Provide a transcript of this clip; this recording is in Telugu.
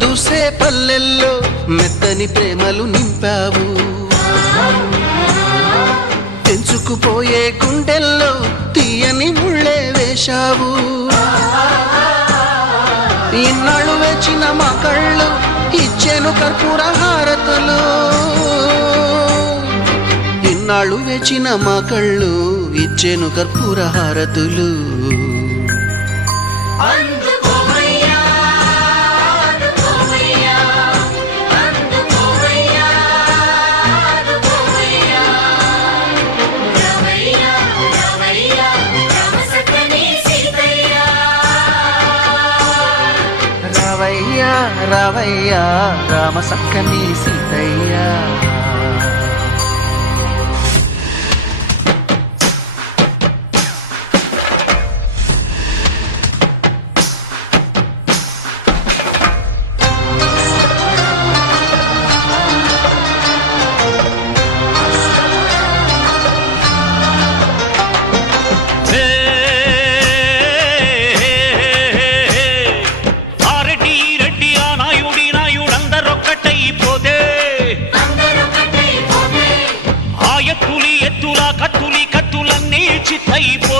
దూసే పల్లెల్లో మెత్తని ప్రేమలు నింపావు, తెంచుకుపోయే గుండెల్లో తీయని ముళ్ళే వేశావు. ఇన్నాళ్ళు వేచిన మా కళ్ళు ఇచ్చేను కర్పూర హారతులు, ఇన్నాళ్ళు వేచిన మా కళ్ళు ఇచ్చేను కర్పూర హారతులు. రావయ్యా రావయ్యా రామ సక్కని సీతయ్యా. చిత్తైపో